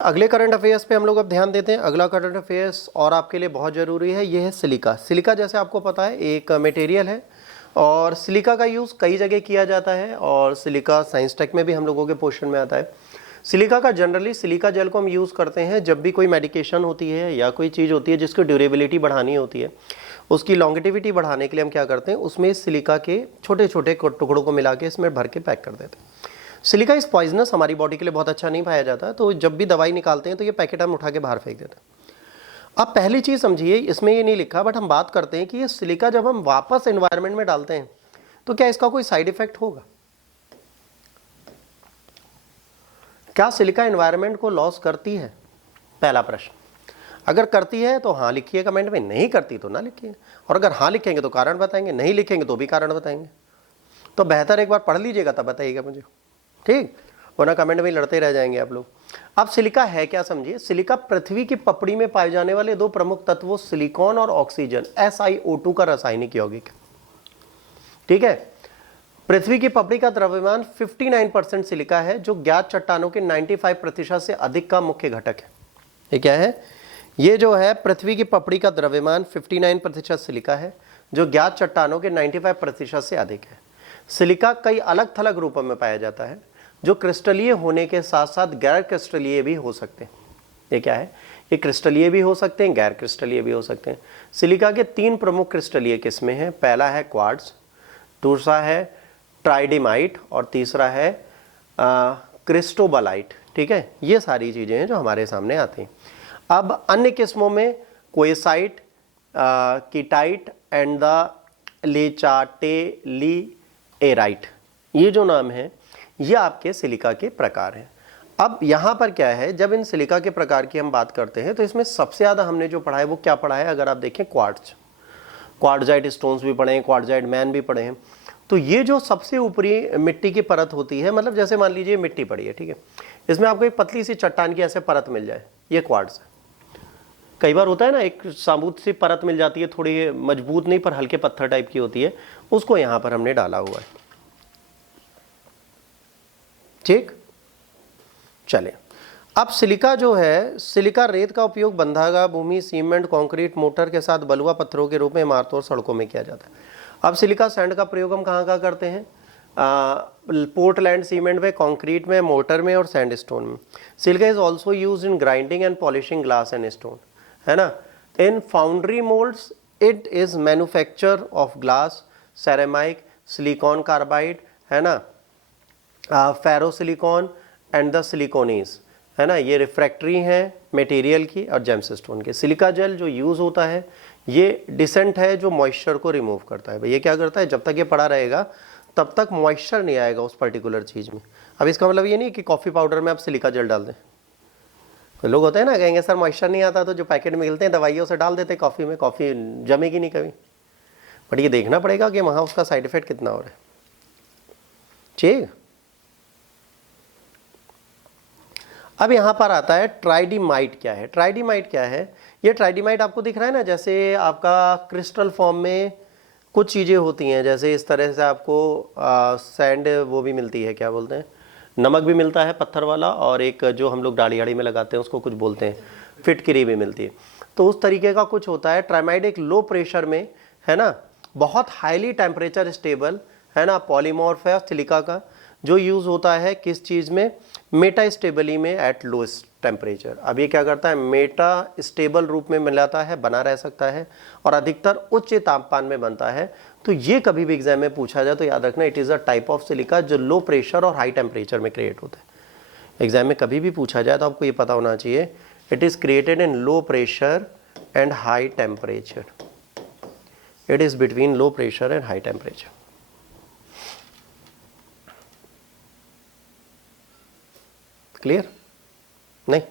अगले current affairs पे हम लोग अब ध्यान देते हैं। अगला करंट अफेयर्स और आपके लिए बहुत ज़रूरी है, ये है सिलिका। सिलिका जैसे आपको पता है एक मटेरियल है और सिलिका का यूज़ कई जगह किया जाता है और सिलिका साइंस टेक में भी हम लोगों के पोर्शन में आता है। सिलिका का जनरली सिलिका जेल को हम यूज़ करते हैं जब भी कोई मेडिकेशन होती है या कोई चीज़ होती है जिसकी ड्यूरेबिलिटी बढ़ानी होती है, उसकी लॉन्गेटिविटी बढ़ाने के लिए हम क्या करते हैं, उसमें सिलिका के छोटे छोटे टुकड़ों को मिला के इसमें भर के पैक कर देते हैं। सिलिका इस पॉइजनस, हमारी बॉडी के लिए बहुत अच्छा नहीं पाया जाता, तो जब भी दवाई निकालते हैं तो ये पैकेट हम उठा के बाहर फेंक देते हैं। अब पहली चीज़ समझिए, इसमें ये नहीं लिखा बट हम बात करते हैं कि ये सिलिका जब हम वापस एनवायरनमेंट में डालते हैं तो क्या इसका कोई साइड इफेक्ट होगा? क्या सिलिका एनवायरनमेंट को लॉस करती है? पहला प्रश्न। अगर करती है तो हाँ लिखिए कमेंट में, नहीं करती तो ना लिखिए, और अगर हाँ लिखेंगे तो कारण बताएंगे, नहीं लिखेंगे तो भी कारण बताएंगे। तो बेहतर एक बार पढ़ लीजिएगा तब बताइएगा मुझे, ठीक? वरना कमेंट में लड़ते रह जाएंगे आप लोग। अब सिलिका है क्या समझिए। सिलिका पृथ्वी की पपड़ी में पाए जाने वाले दो प्रमुख तत्वों सिलिकॉन और ऑक्सीजन SiO2 का रासायनिक यौगिक है, ठीक है। पृथ्वी की पपड़ी का द्रव्यमान 59% सिलिका है, जो ज्ञात चट्टानों के 95% से अधिक का मुख्य घटक है। ये क्या है? ये जो है पृथ्वी की पपड़ी का द्रव्यमान 59% सिलिका है, जो ज्ञात चट्टानों के 95% से अधिक है। सिलिका कई अलग थलग रूपों में पाया जाता है, जो क्रिस्टलीय होने के साथ साथ गैर क्रिस्टलीय भी हो सकते हैं। ये क्या है? ये क्रिस्टलीय भी हो सकते हैं, गैर क्रिस्टलीय भी हो सकते हैं। सिलिका के 3 प्रमुख क्रिस्टलीय किस्में हैं। पहला है क्वार्ट्ज, दूसरा है ट्राइडेमाइट और तीसरा है क्रिस्टोबलाइट, ठीक है। ये सारी चीज़ें हैं जो हमारे सामने आती हैं। अब अन्य किस्मों में क्वेसाइट, कीटाइट एंड द लेचाटेलिएराइट, ये जो नाम है ये आपके सिलिका के प्रकार हैं। अब यहाँ पर क्या है, जब इन सिलिका के प्रकार की हम बात करते हैं तो इसमें सबसे ज़्यादा हमने जो पढ़ा है वो क्या पढ़ा है? अगर आप देखें क्वार्ट्ज, क्वार्ट्जाइट स्टोन्स भी पढ़े हैं, क्वार्ट्जाइट मैन भी पढ़े हैं। तो ये जो सबसे ऊपरी मिट्टी की परत होती है, मतलब जैसे मान लीजिए मिट्टी पड़ी है, ठीक है, इसमें आपको एक पतली सी चट्टान की ऐसे परत मिल जाए, ये क्वार्ट्ज है। कई बार होता है ना, एक साबुत सी परत मिल जाती है, थोड़ी मजबूत नहीं पर हल्के पत्थर टाइप की होती है, उसको यहाँ पर हमने डाला हुआ है, ठीक। चले, अब सिलिका जो है, सिलिका रेत का उपयोग बंधागा भूमि, सीमेंट, कंक्रीट, मोटर के साथ बलुआ पत्थरों के रूप में इमारतों और सड़कों में किया जाता है। अब सिलिका सैंड का प्रयोग हम कहाँ कहाँ करते हैं? पोर्टलैंड सीमेंट में, कंक्रीट में, मोटर में और सैंडस्टोन में। Silica is also use in grinding and polishing glass and stone, है ना। In foundry moulds it is manufacture of glass, ceramic, silicon carbide, है ना, फेरोसिलिकॉन एंड द सिलिकॉनीज, है ना। ये रिफ्रैक्टरी हैं मटेरियल की और जेम्सस्टोन के। सिलिका जेल जो यूज़ होता है ये डिसेंट है, जो मॉइस्चर को रिमूव करता है। भाई ये क्या करता है, जब तक ये पड़ा रहेगा तब तक मॉइस्चर नहीं आएगा उस पर्टिकुलर चीज़ में। अब इसका मतलब ये नहीं कि कॉफ़ी पाउडर में आप सिलिका जेल डाल दें। तो लोग होते हैं ना, कहेंगे सर मॉइस्चर नहीं आता, तो जो पैकेट में मिलते हैं दवाइयों से डाल देते कॉफ़ी में, कॉफ़ी जमेगी नहीं कभी। बट ये देखना पड़ेगा कि वहाँ उसका साइड इफेक्ट कितना हो रहा है, ठीक। अब यहाँ पर आता है ट्राइडीमाइट क्या है। ट्राइडीमाइट क्या है? ये ट्राइडीमाइट आपको दिख रहा है ना, जैसे आपका क्रिस्टल फॉर्म में कुछ चीज़ें होती हैं, जैसे इस तरह से आपको सैंड वो भी मिलती है, क्या बोलते हैं, नमक भी मिलता है पत्थर वाला, और एक जो हम लोग दाढ़ी हाड़ी में लगाते हैं उसको कुछ बोलते हैं, फिटकरी भी मिलती है। तो उस तरीके का कुछ होता है। ट्राइमाइड एक लो प्रेशर में, है ना, बहुत हाईली टेम्परेचर स्टेबल, है ना, पॉलीमॉर्फ है सिलिका का, जो यूज़ होता है किस चीज़ में? मेटा स्टेबली में एट लोएस्ट टेम्परेचर। अब ये क्या करता है? मेटा स्टेबल रूप में मिलाता है, बना रह सकता है, और अधिकतर उच्च तापमान में बनता है। तो ये कभी भी एग्जाम में पूछा जाए तो याद रखना, it is a type of silica जो लो प्रेशर और हाई टेम्परेचर में क्रिएट होता है। एग्जाम में कभी भी पूछा जाए तो आपको ये पता होना चाहिए, it is created in low pressure and high temperature. It is between low pressure and high temperature. Clear? नहीं?